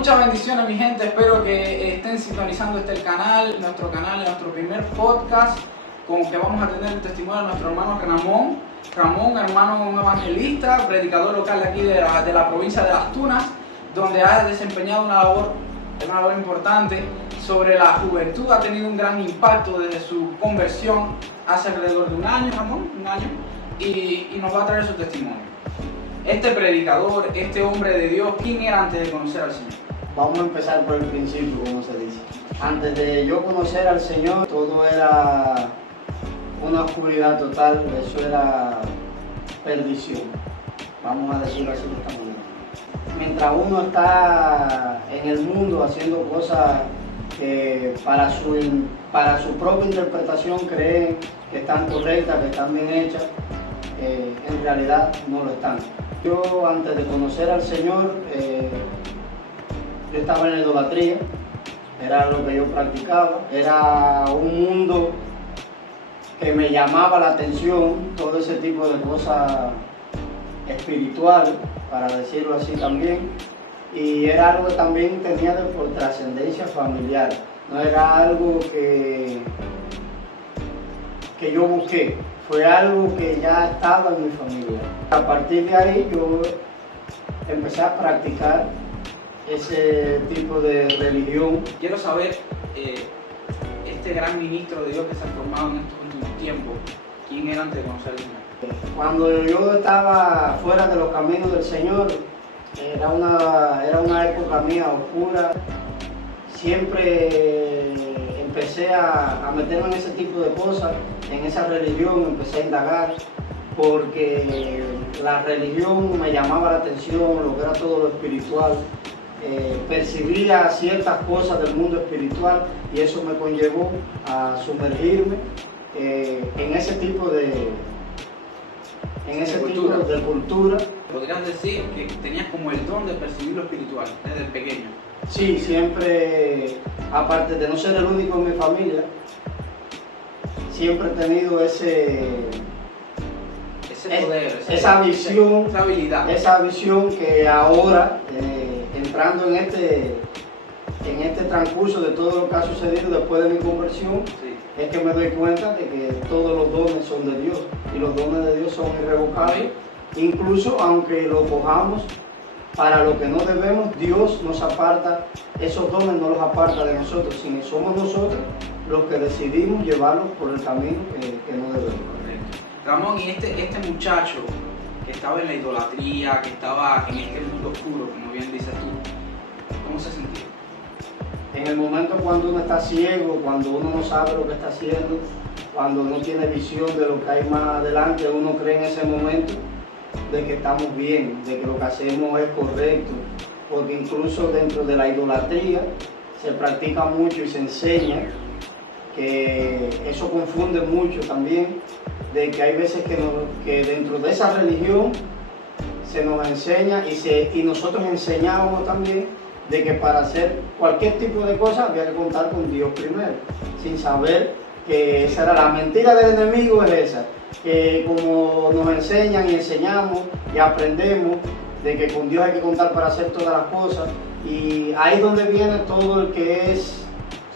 Muchas bendiciones, mi gente. Espero que estén sintonizando nuestro canal, nuestro primer podcast, con que vamos a tener el testimonio de nuestro hermano Ramón, hermano, un evangelista, predicador local de aquí de la provincia de Las Tunas, donde ha desempeñado una labor importante sobre la juventud. Ha tenido un gran impacto desde su conversión hace alrededor de un año, Ramón, y nos va a traer su testimonio. Este predicador, este hombre de Dios, ¿quién era antes de conocer al Señor? Vamos a empezar por el principio, como se dice. Antes de yo conocer al Señor, todo era una oscuridad total, eso era perdición. Vamos a decirlo así de esta manera. Mientras uno está en el mundo haciendo cosas que para su propia interpretación creen que están correctas, que están bien hechas, en realidad no lo están. Yo, antes de conocer al Señor, yo estaba en la idolatría, era lo que yo practicaba, era un mundo que me llamaba la atención, todo ese tipo de cosas espirituales, para decirlo así también, y era algo que también tenía por trascendencia familiar, no era algo que yo busqué, fue algo que ya estaba en mi familia. A partir de ahí yo empecé a practicar ese tipo de religión. Quiero saber, este gran ministro de Dios que se ha formado en estos últimos tiempos, ¿quién era antes de conocer al Señor? Cuando yo estaba fuera de los caminos del Señor, era una época mía oscura. Siempre empecé a meterme en ese tipo de cosas, en esa religión, empecé a indagar, porque la religión me llamaba la atención, lo que era todo lo espiritual. Percibía ciertas cosas del mundo espiritual y eso me conllevó a sumergirme en ese tipo de cultura. ¿Podrías decir que tenías como el don de percibir lo espiritual desde pequeño? Sí, siempre, aparte de no ser el único en mi familia, siempre he tenido ese poder, esa visión, esa habilidad. Esa visión que ahora, entrando en este transcurso de todo lo que ha sucedido después de mi conversión, sí, es que me doy cuenta de que todos los dones son de Dios y los dones de Dios son irrevocables. Incluso aunque lo cojamos para lo que no debemos, Dios nos aparta, esos dones no los aparta de nosotros, sino somos nosotros los que decidimos llevarlos por el camino que no debemos. Correcto. Ramón, y este muchacho que estaba en la idolatría, que estaba en este mundo oscuro, como bien dices tú, ¿cómo se sentía? En el momento cuando uno está ciego, cuando uno no sabe lo que está haciendo, cuando no tiene visión de lo que hay más adelante, uno cree en ese momento de que estamos bien, de que lo que hacemos es correcto, porque incluso dentro de la idolatría se practica mucho y se enseña, que eso confunde mucho también, de que hay veces que dentro de esa religión se nos enseña y nosotros enseñábamos también de que para hacer cualquier tipo de cosa había que contar con Dios primero, sin saber que esa era la mentira del enemigo, es esa, que como nos enseñan y enseñamos y aprendemos de que con Dios hay que contar para hacer todas las cosas, y ahí es donde viene todo el que es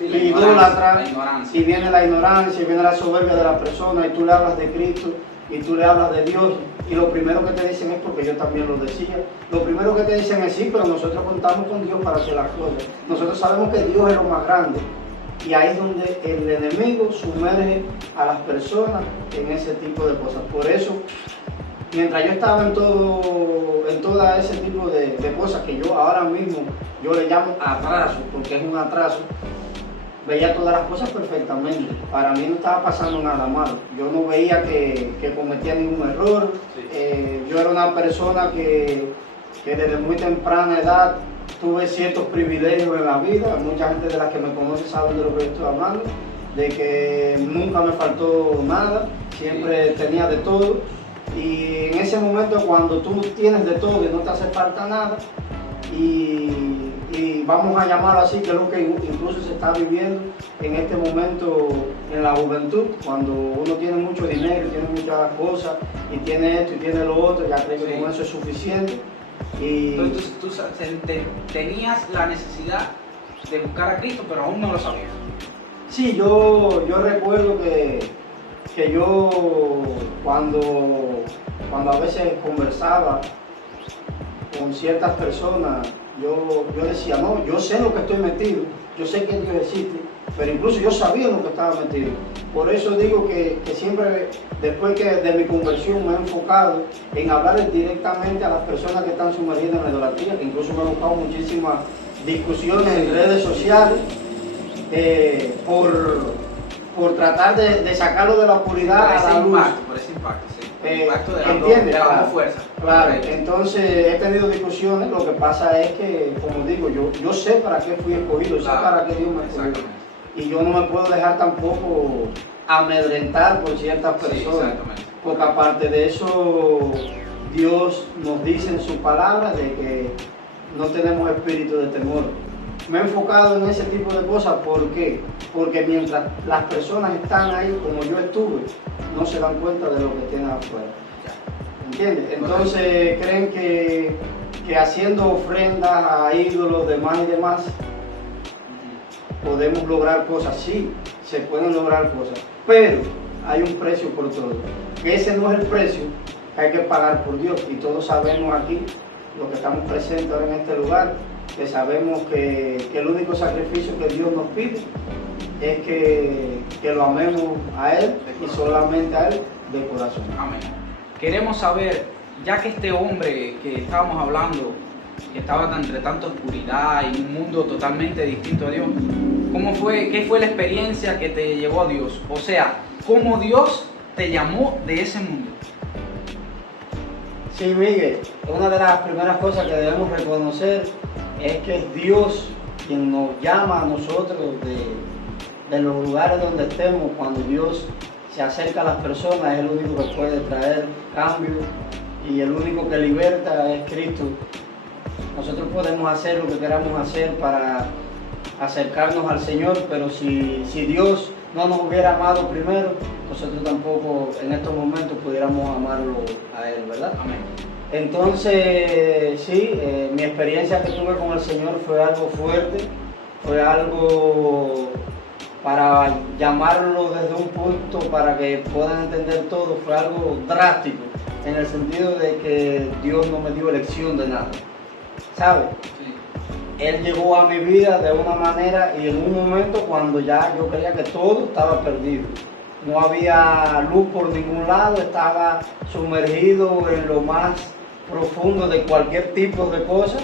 idólatra, y viene la ignorancia, y viene la soberbia de la persona, y tú le hablas de Cristo, y tú le hablas de Dios, y lo primero que te dicen es, porque yo también lo decía, lo primero que te dicen es sí, pero nosotros contamos con Dios para hacer las cosas, nosotros sabemos que Dios es lo más grande, y ahí es donde el enemigo sumerge a las personas en ese tipo de cosas. Por eso, mientras yo estaba en todo ese tipo de cosas que yo ahora mismo yo le llamo atraso, porque es un atraso, veía todas las cosas perfectamente. Para mí no estaba pasando nada malo. Yo no veía que cometía ningún error. Yo era una persona que desde muy temprana edad tuve ciertos privilegios en la vida. Mucha gente de las que me conoce sabe de lo que estoy hablando, de que nunca me faltó nada, siempre tenía de todo. Y en ese momento, cuando tú tienes de todo y no te hace falta nada, y vamos a llamarlo así, que es lo que incluso se está viviendo en este momento en la juventud, cuando uno tiene mucho dinero, tiene muchas cosas, y tiene esto y tiene lo otro, ya cree que con eso es suficiente. Y Entonces tenías la necesidad de buscar a Cristo, pero aún no lo sabías. sí, yo recuerdo que yo cuando a veces conversaba con ciertas personas, yo decía, no, yo sé lo que estoy metido, yo sé que Dios existe, pero incluso yo sabía lo que estaba metido. Por eso digo que siempre, después de mi conversión, me he enfocado en hablar directamente a las personas que están sumergidas en la idolatría, que incluso me he buscado muchísimas discusiones en redes sociales por tratar de sacarlo de la oscuridad a la luz. Por ese impacto, sí. El impacto ¿Entiendes? de la dos fuerzas. Claro, entonces he tenido discusiones, lo que pasa es que, como digo, yo sé para qué fui escogido, sé para qué Dios me escogió. Y yo no me puedo dejar tampoco amedrentar por ciertas personas, porque aparte de eso, Dios nos dice en su palabra de que no tenemos espíritu de temor. Me he enfocado en ese tipo de cosas, ¿por qué? Porque mientras las personas están ahí, como yo estuve, no se dan cuenta de lo que tienen afuera. ¿Entiendes? Entonces creen que haciendo ofrendas a ídolos, demás y demás, podemos lograr cosas. Sí, se pueden lograr cosas, pero hay un precio por todo. Que ese no es el precio que hay que pagar por Dios. Y todos sabemos aquí, los que estamos presentes ahora en este lugar, que sabemos que el único sacrificio que Dios nos pide es que lo amemos a Él y solamente a Él de corazón. Amén. Queremos saber, ya que este hombre que estábamos hablando, que estaba entre tanta oscuridad y un mundo totalmente distinto a Dios, ¿qué fue la experiencia que te llevó a Dios? O sea, ¿cómo Dios te llamó de ese mundo? Sí, Miguel, una de las primeras cosas que debemos reconocer es que es Dios quien nos llama a nosotros de los lugares donde estemos. Cuando Dios se acerca a las personas, es el único que puede traer cambio y el único que liberta es Cristo. Nosotros podemos hacer lo que queramos hacer para acercarnos al Señor, pero si Dios no nos hubiera amado primero, nosotros tampoco en estos momentos pudiéramos amarlo a Él, ¿verdad? Amén. Entonces, sí, mi experiencia que tuve con el Señor fue algo fuerte, fue algo, para llamarlo desde un punto para que puedan entender todo, fue algo drástico, en el sentido de que Dios no me dio elección de nada, ¿sabes? Sí. Él llegó a mi vida de una manera y en un momento cuando ya yo creía que todo estaba perdido. No había luz por ningún lado, estaba sumergido en lo más profundo de cualquier tipo de cosa,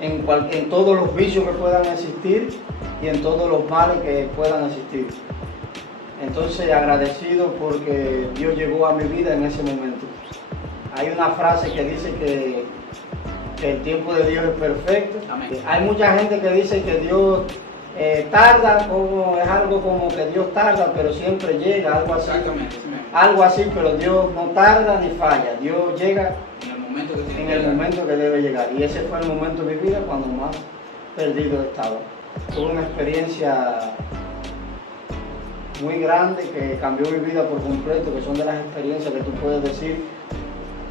en todos los vicios que puedan existir y en todos los males que puedan existir. Entonces, agradecido porque Dios llegó a mi vida en ese momento. Hay una frase que dice que el tiempo de Dios es perfecto. Amén. Hay mucha gente que dice que Dios tarda, es algo como que Dios tarda, pero siempre llega, algo así. Exactamente. Algo así, pero Dios no tarda ni falla. Dios llega En el momento que tiene en que el llegar. momento que debe llegar. Y ese fue el momento de mi vida cuando más perdido estaba. Tuve una experiencia muy grande que cambió mi vida por completo, que son de las experiencias que tú puedes decir,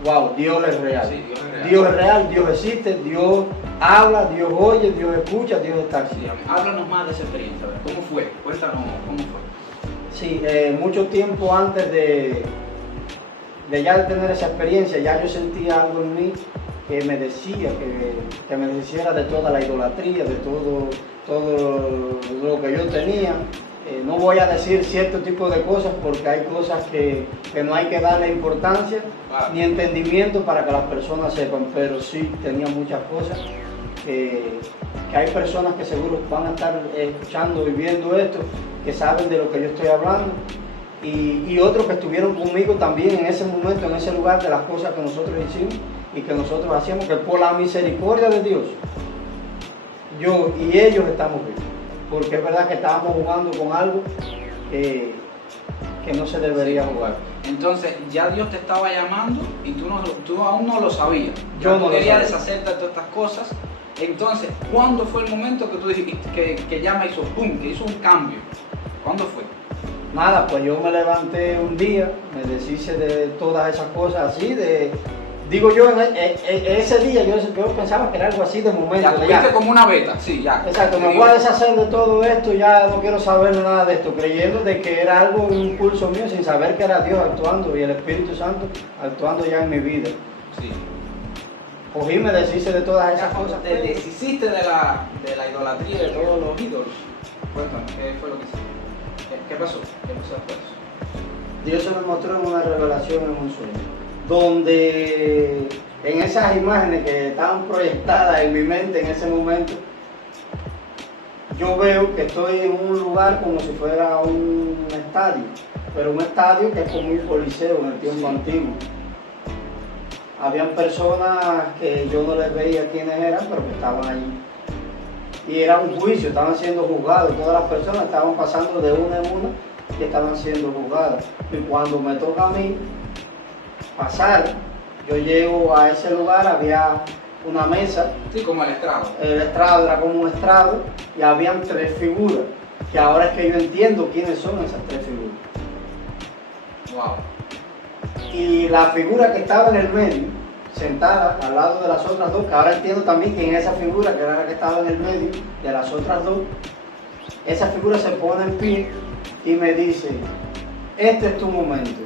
wow, Dios es real. Sí, Dios es real. Dios es real, Dios existe, Dios habla, Dios oye, Dios escucha, Dios está aquí. Sí, amén. Háblanos más de esa experiencia, a ver, ¿cómo fue? Cuéntanos cómo fue. Sí, mucho tiempo antes de ya de tener esa experiencia, ya yo sentía algo en mí que me decía que me deshiciera de toda la idolatría, de todo lo que yo tenía. No voy a decir cierto tipo de cosas porque hay cosas que no hay que darle importancia ni entendimiento para que las personas sepan, pero sí tenía muchas cosas que hay personas que seguro van a estar escuchando y viendo esto, que saben de lo que yo estoy hablando, y otros que estuvieron conmigo también en ese momento, en ese lugar, de las cosas que nosotros hicimos y que nosotros hacíamos, que por la misericordia de Dios, yo y ellos estamos vivos. Porque es verdad que estábamos jugando con algo que no se debería jugar. Entonces, ya Dios te estaba llamando y tú aún no lo sabías. Yo no tú lo querías sabía. deshacerte de todas estas cosas. Entonces, ¿cuándo fue el momento que tú dijiste que ya me hizo pum, que hizo un cambio? ¿Cuándo fue? Nada, pues yo me levanté un día, me deshice de todas esas cosas así, de Digo yo, ese día yo pensaba que era algo así de momento. Ya tuviste como una beta, sí, ya. Exacto, me voy a deshacer de todo esto, ya no quiero saber nada de esto, creyendo de que era algo, un impulso mío, sin saber que era Dios actuando y el Espíritu Santo actuando ya en mi vida. Sí. Cogí, me deshice de todas esas cosas. Te deshiciste de la idolatría de todos los ídolos. Cuéntame, ¿qué fue lo que hiciste? ¿Qué pasó? ¿Qué pasó después? Dios se me mostró en una revelación, en un sueño, donde en esas imágenes que estaban proyectadas en mi mente en ese momento, yo veo que estoy en un lugar como si fuera un estadio, pero un estadio que es como un coliseo en el tiempo antiguo. Habían personas que yo no les veía quiénes eran, pero que estaban allí. Y era un juicio, estaban siendo juzgados, todas las personas estaban pasando de una en una y estaban siendo juzgadas. Y cuando me toca a mí pasar, yo llego a ese lugar, había una mesa. Sí, como el estrado. El estrado era como un estrado y habían 3 figuras, que ahora es que yo entiendo quiénes son esas 3 figuras. Wow. Y la figura que estaba en el medio, sentada al lado de las otras 2, que ahora entiendo también que en esa figura, que era la que estaba en el medio de las otras 2, esa figura se pone en pie y me dice, este es tu momento,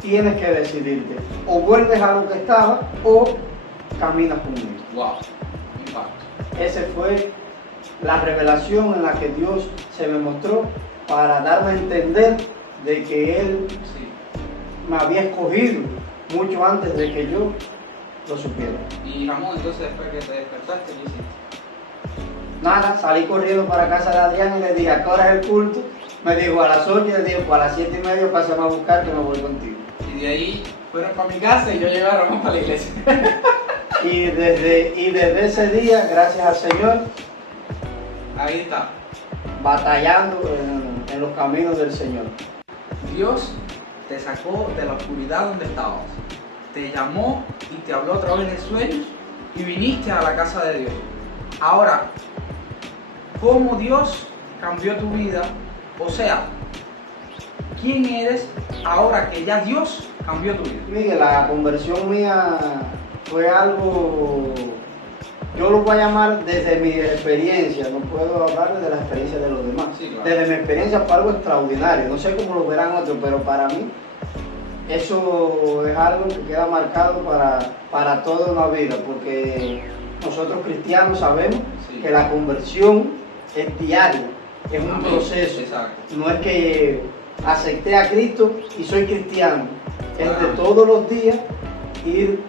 tienes que decidirte, o vuelves a lo que estaba o caminas conmigo. Wow, impacto. Esa fue la revelación en la que Dios se me mostró para darme a entender de que Él Sí. me había escogido mucho antes de que yo lo supiera. Y Ramón, entonces después que te despertaste, ¿qué hiciste? Nada, salí corriendo para casa de Adrián y le dije, ¿a qué hora es el culto? Me dijo a las 8 y le dije, pues a las 7:30 pásame a buscar que me voy contigo. Y de ahí fueron para mi casa y yo llevé a Ramón para la iglesia. Y desde ese día, gracias al Señor, Ahí está. batallando en los caminos del Señor. Dios te sacó de la oscuridad donde estabas, te llamó y te habló a través de sueños y viniste a la casa de Dios. Ahora, ¿cómo Dios cambió tu vida? O sea, ¿quién eres ahora que ya Dios cambió tu vida? Miguel, la conversión mía fue algo, yo lo voy a llamar desde mi experiencia, no puedo hablar de la experiencia de los demás. Sí, claro. Desde mi experiencia fue algo extraordinario, no sé cómo lo verán otros, pero para mí eso es algo que queda marcado para toda una vida, porque nosotros cristianos sabemos Sí. que la conversión es diaria, es un Amén. proceso. Exacto. No es que acepté a Cristo y soy cristiano, es de Claro. todos los días ir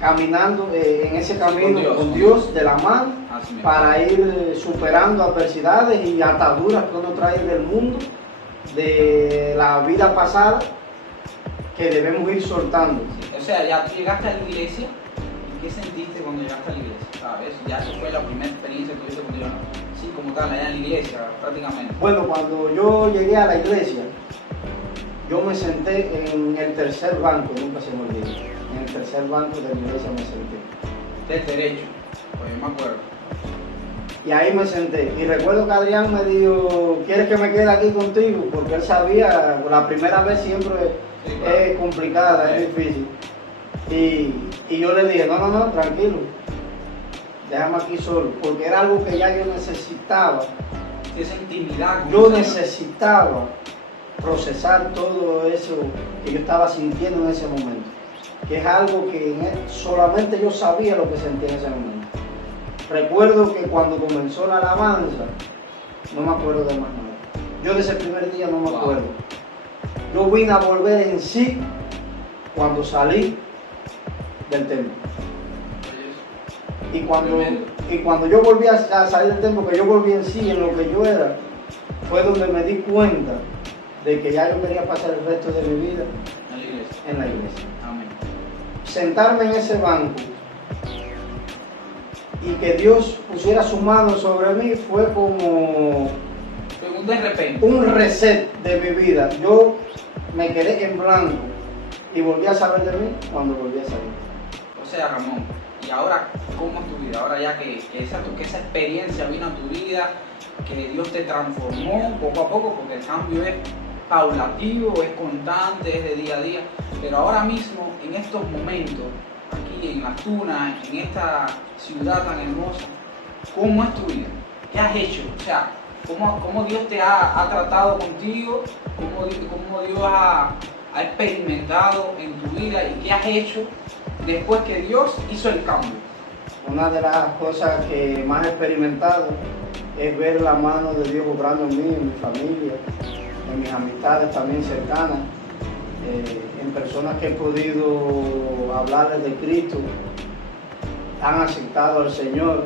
caminando en ese camino con Dios de la mano Así mismo. para ir superando adversidades y ataduras que uno trae del mundo, de la vida pasada, que debemos ir soltando. Sí. O sea, ya tú llegaste a la iglesia. ¿Y qué sentiste cuando llegaste a la iglesia? ¿Sabes? Ya eso fue la primera experiencia que tuviste con Dios, ¿no? Sí, como tal, allá en la iglesia, prácticamente. Bueno, cuando yo llegué a la iglesia, yo me senté en el tercer banco, nunca se me olvida. En el tercer banco de la iglesia me senté. Del derecho. Pues yo me acuerdo. Y ahí me senté. Y recuerdo que Adrián me dijo, ¿quieres que me quede aquí contigo? Porque él sabía, la primera vez siempre Sí, claro. es complicada, es difícil. Y yo le dije, no, tranquilo, déjame aquí solo, porque era algo que ya yo necesitaba. Sí, esa intimidad. con Yo el Señor. necesitaba procesar todo eso que yo estaba sintiendo en ese momento, que es algo que solamente yo sabía lo que sentía en ese momento. Recuerdo que cuando comenzó la alabanza, no me acuerdo de más nada. Yo de ese primer día no me Wow. acuerdo. Yo vine a volver en sí cuando salí del templo. Tremendo. Y cuando yo volví a salir del templo, que yo volví en sí, en lo que yo era, fue donde me di cuenta de que ya yo quería pasar el resto de mi vida En la iglesia. en la iglesia. Amén. Sentarme en ese banco y que Dios pusiera su mano sobre mí fue como Fue un de repente. un reset de mi vida. Yo me quedé en blanco y volví a saber de mí cuando volví a salir. O sea, Ramón, y ahora, ¿cómo es tu vida? Ahora ya que esa experiencia vino a tu vida, que Dios te transformó poco a poco, porque el cambio es paulatino, es constante, es de día a día. Pero ahora mismo, en estos momentos, aquí aquí en Las Tunas, en esta ciudad tan hermosa, ¿cómo es tu vida? ¿Qué has hecho? O sea, ¿cómo Dios te ha tratado contigo? ¿Cómo Dios ha experimentado en tu vida? ¿Y qué has hecho después que Dios hizo el cambio? Una de las cosas que más he experimentado es ver la mano de Dios obrando en mí, en mi familia, en mis amistades también cercanas, en personas que he podido hablarles de Cristo, han aceptado al Señor.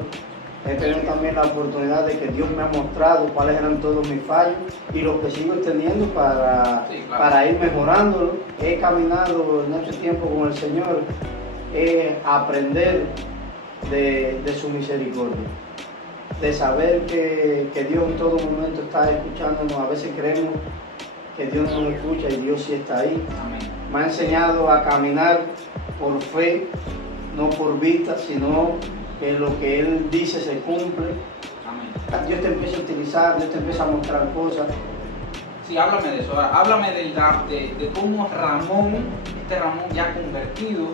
He tenido también la oportunidad de que Dios me ha mostrado cuáles eran todos mis fallos y los que sigo teniendo para ir mejorándolo. He caminado mucho tiempo con el Señor, aprender de su misericordia, de saber que Dios en todo momento está escuchándonos. A veces creemos que Dios no nos escucha y Dios sí está ahí. Amén. Me ha enseñado a caminar por fe, no por vista, sino que lo que Él dice se cumple. Amén. Dios te empieza a utilizar, Dios te empieza a mostrar cosas. Sí, háblame de eso. Ahora, háblame de cómo Ramón, este Ramón ya convertido,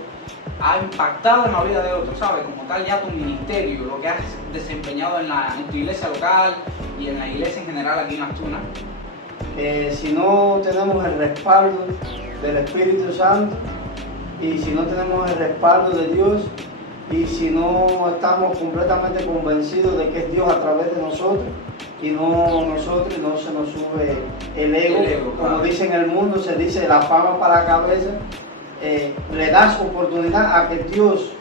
ha impactado en la vida de otros, ¿sabes? Como tal, ya tu ministerio, lo que has desempeñado en tu iglesia local y en la iglesia en general aquí en Las Tunas. Si no tenemos el respaldo del Espíritu Santo y si no tenemos el respaldo de Dios y si no estamos completamente convencidos de que es Dios a través de nosotros y no nosotros, y no se nos sube el ego, como dice en el mundo, se dice la fama para la cabeza, le das oportunidad a que Dios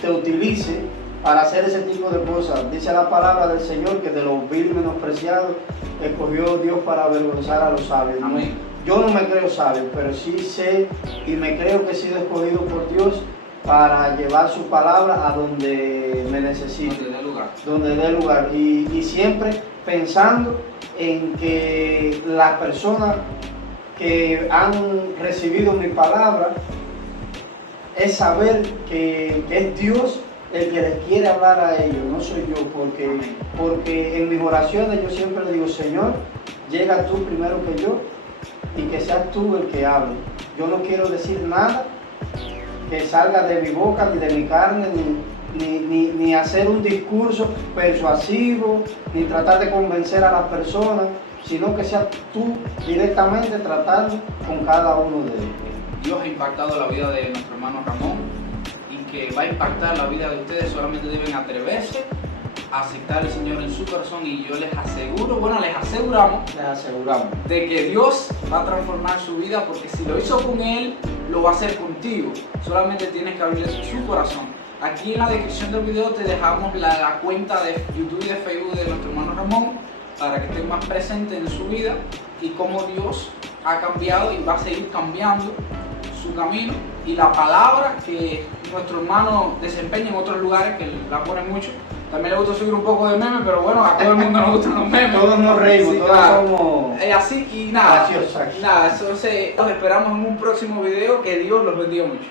te utilice para hacer ese tipo de cosas. Dice la palabra del Señor que de los vil y menospreciados escogió Dios para avergonzar a los sabios. Amén. Yo no me creo sabio, pero sí sé y me creo que he sido escogido por Dios para llevar su palabra a donde me necesite, donde dé lugar. Y siempre pensando en que las personas que han recibido mi palabra es saber que es Dios el que les quiere hablar a ellos, no soy yo, porque en mis oraciones yo siempre le digo, Señor, llega tú primero que yo y que seas tú el que hable. Yo no quiero decir nada que salga de mi boca, ni de mi carne, ni hacer un discurso persuasivo, ni tratar de convencer a las personas, sino que seas tú directamente tratando con cada uno de ellos. Dios ha impactado la vida de nuestro hermano Ramón y que va a impactar la vida de ustedes. Solamente deben atreverse a aceptar al Señor en su corazón y yo les aseguro, les aseguramos de que Dios va a transformar su vida, porque si lo hizo con Él, lo va a hacer contigo. Solamente tienes que abrirle su corazón. Aquí en la descripción del video te dejamos la cuenta de YouTube y de Facebook de nuestro hermano Ramón para que estés más presente en su vida y cómo Dios ha cambiado y va a seguir cambiando su camino y la palabra que nuestro hermano desempeña en otros lugares, que la ponen mucho. También le gusta subir un poco de memes, pero bueno, a todo el mundo nos gustan los memes. Todos nos reímos, sí, todos claro. somos Así y nada. graciosos. Nada, entonces los esperamos en un próximo video. Que Dios los bendiga mucho.